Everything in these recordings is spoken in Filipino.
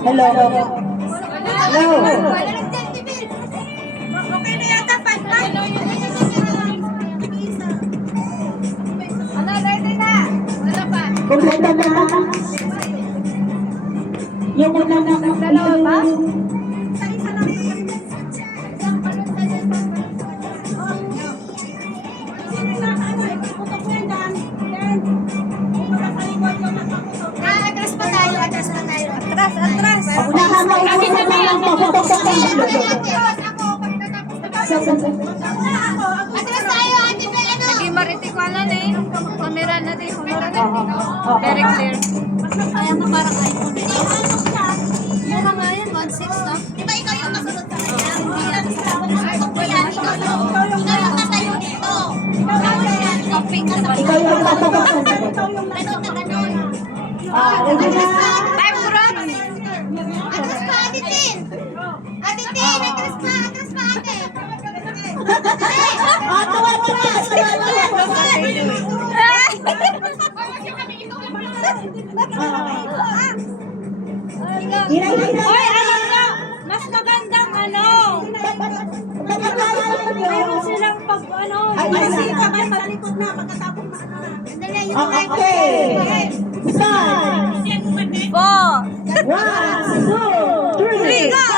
Hello. Hello. Okay na yata, Pat. Ano, ready na? Wala pa. Kumpleto na. Yung una na. Dalawa ba? Atras pa tayo, atras pa tayo. Atras, atras. Unahan mo. Unahan mo lang po. Atras tayo, Ate Bel, ano? Hindi maritikuanan eh. Camera natin, camera natin. Very clear. Kaya mo parang iPhone eh. Yung mga yan, 1.6 no? Di ba ikaw yung nasunod sa kanya? Hindi lang sa yan. Ikaw yung natayo dito. Topic na sa Ikaw yung tatapakan. ganun na ganun. Ready na. Time to run! Atras pa, Ate Tin! Ate Tin, atras pa, ate! Hoy, ano na? Mas magandang ano? Meron silang pag ano? Sa likod na, pagkatapos na. Okay. Start. 4, 1, 2, 3. 3, go!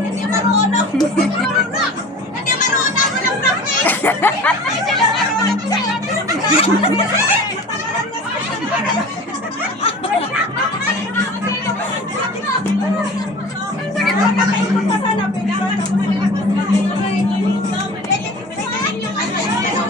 Hindi marunong. Hindi marunong.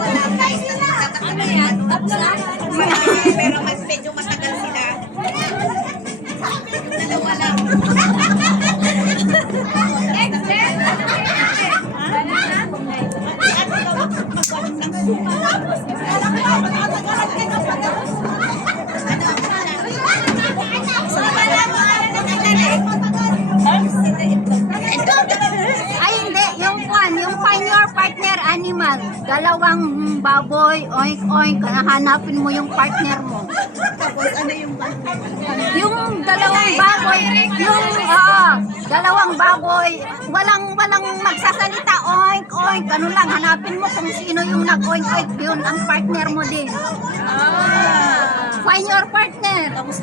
Walang practice. Hindi lang ano yan? Pero mas medyo matagal sila. Dalawa lang. Ay hindi, yung find your partner animal. Dalawang baboy, oink oink, hanapin mo yung partner mo. Tapos ano yung Yung dalawang baboy, dalawang baboy, walang magsasalita, oink oink, ganun lang, hanapin mo kung sino yung nag-oink oink, yun ang partner mo din. Find your partner.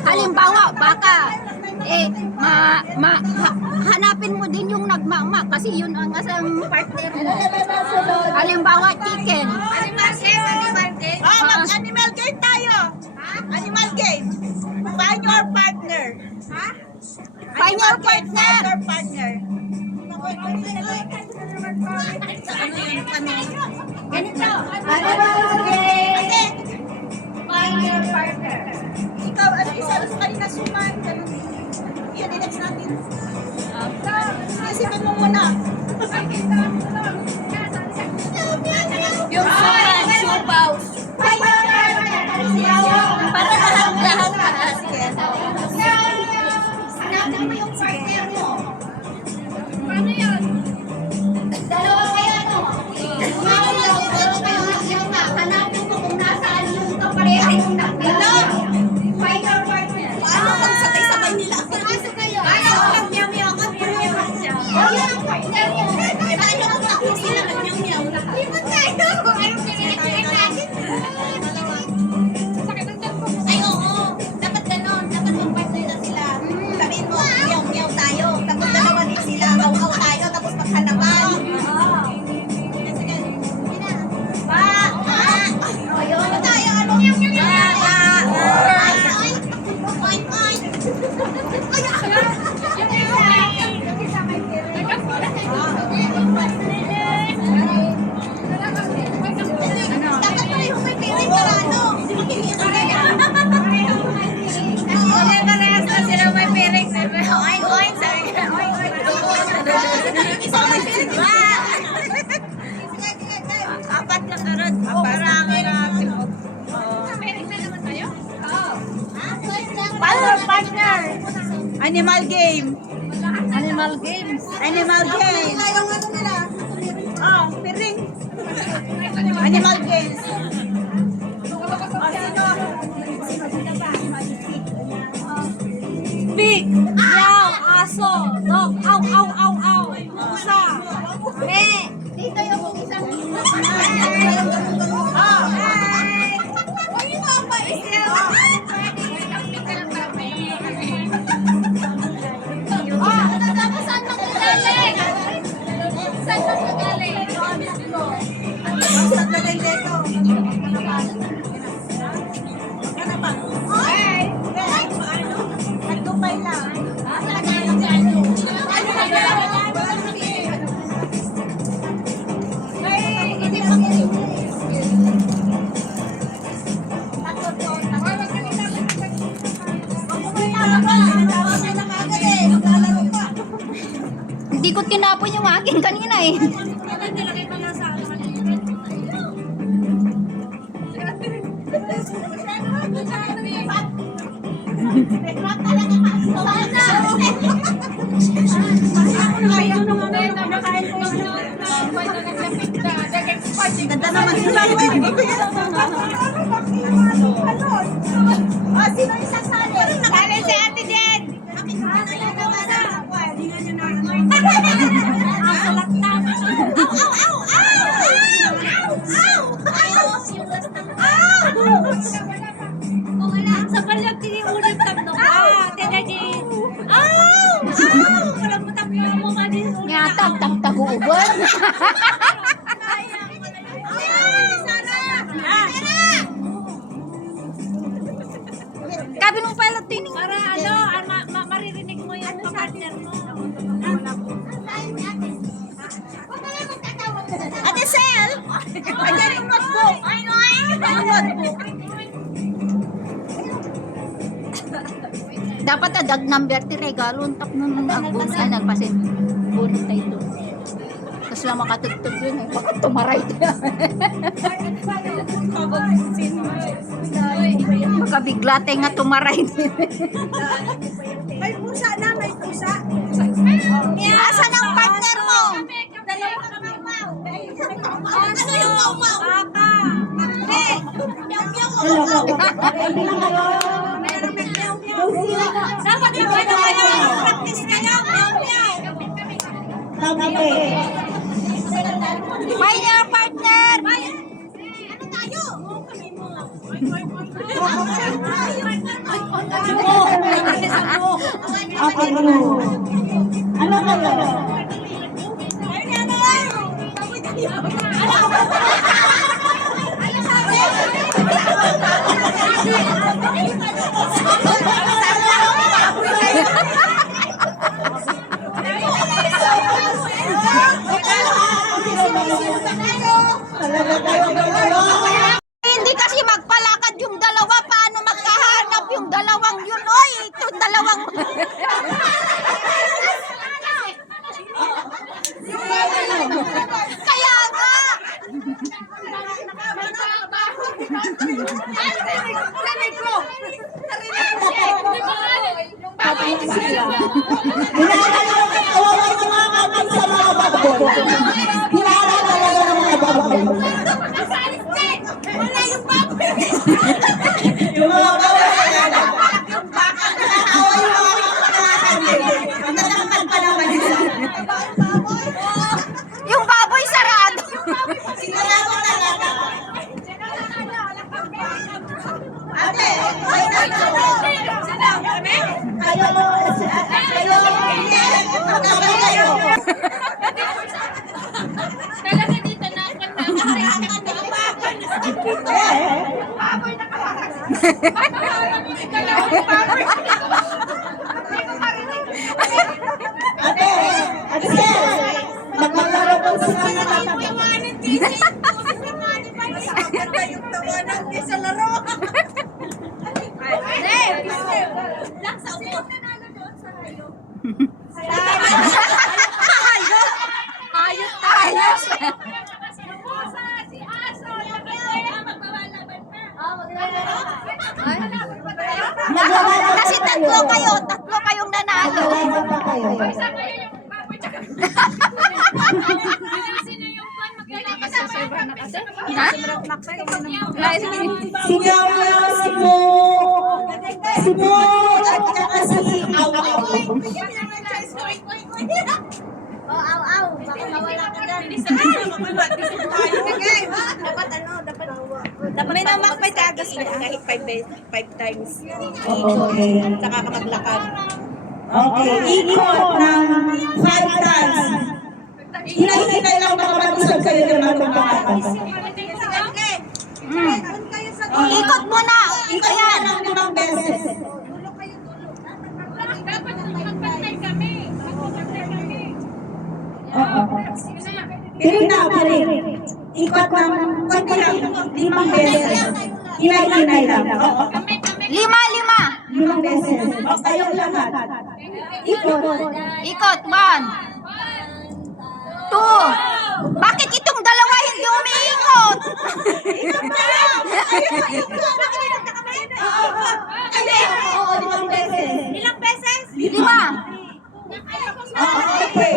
Halimbawa, baka, hanapin mo din yung nagmama kasi yun ang asang partner mo. Halimbawa, chicken. Animal game? Oh, mag-animal game tayo. Animal game. Find your partner. Ha? Find your partner. Find your partner. Ano yun kami? Ganito. Animal game. Find your partner. Ikaw, ano isa kanina suman? Yan, i-next natin. Isipin mo muna. Yung suman, supaw. Para lahat na. Sige. Hanapin mo yung partner mo. Paano yun? Dalawa kayo, no? Dalawa kayo magkita. Hanapin mo kung nasaan yung kapareha yung nakita. Find your partner. Paano kung sabay-sabay nila? Pasok kayo. Ayaw ko lang meow-meow ka. Oh, yun ang partner mo. Paano kung ako sila meow-meow? Limot tayo. Anong pinag-check natin? Ay, oo. Dapat ganon. Dapat yung partner na sila. Sabihin mo, meow-meow tayo. Tapos dalawa din sila. Aw-aw tayo. Tapos maghanapan. Sige. Oh, yun. Ano tayo? Ano? Oink, oink. Dapat pareho may piring para ano? Parehas na sila may piring. Oink, oink. Sabi ka, oink, oink. Isa may piring. Sige, sige, sige. Apat na sunod. Parami natin. Partner. Animal game. Animal games. Animal game. Yung ano nila? Oh, piring. Animal games. Pig, meow, aso, dog, aw, aw, aw, aw, pusa, me. Dito yung isang saan magagaling? Saan magagaling? Basta galing dito. Ano pa? Okay. Nagtupay lang. Hindi ko tinapon yung akin kanina eh. Ganda naman sila. Oh, sino yung sasali? Sali si Ate Jen! Sa palag tiniulit tatlo. Tedajin. Walang matakbo mo ka din. Ngatag, tagtaguban. Kabi nung pilot tining. Para ano, maririnig mo yung partner mo. Ate Sel! Ayan yung notebook. Yung notebook. Dapat dag number 3 regalo untak nun agbun ay nagpasin. Bunot tayo ito. Tapos lang makatugtog yun eh. Bakit tumaray tayo? Makabigla tayo nga tumaray din. May pusa na, may pusa. Asan ang partner mo? Ano yung mau-mau? Dapat yung practice kayo. Find your partner! Ano tayo? Ano kayo? Hindi kasi magpalakad yung dalawa. Paano magkahanap yung dalawang yun? Oy, itong dalawang... Ate, Ate Sel, maglalaro po sa mga Maganda yung tawanan niya sa laro. Laksa ko. Ayos! Kasi tatlo kayong nanalo. Server na kasi. Ha? Si Gawa, si Mo, at saka si Aw. Aw. Baka mawala ka dyan. Dapat may namak may tagas mo kahit 5 times. Okay. Saka ka maglakad. Okay, ikot ng 5 times. Hinay-hinay lang baka mag-usap kayo ng mga pagkakatas. Ikot mo na. Ikot yan ng 5 beses. Oo. Pero na, ikot ng konti lang, 5 beses. Hinay-hinay lang. Oo. 5. 5 beses. O, kayong lahat. Ikot. Ikot. 1. 2. Bakit itong dalawa hindi umiikot? Oo, 5 beses. Ilang beses? 5. Okay.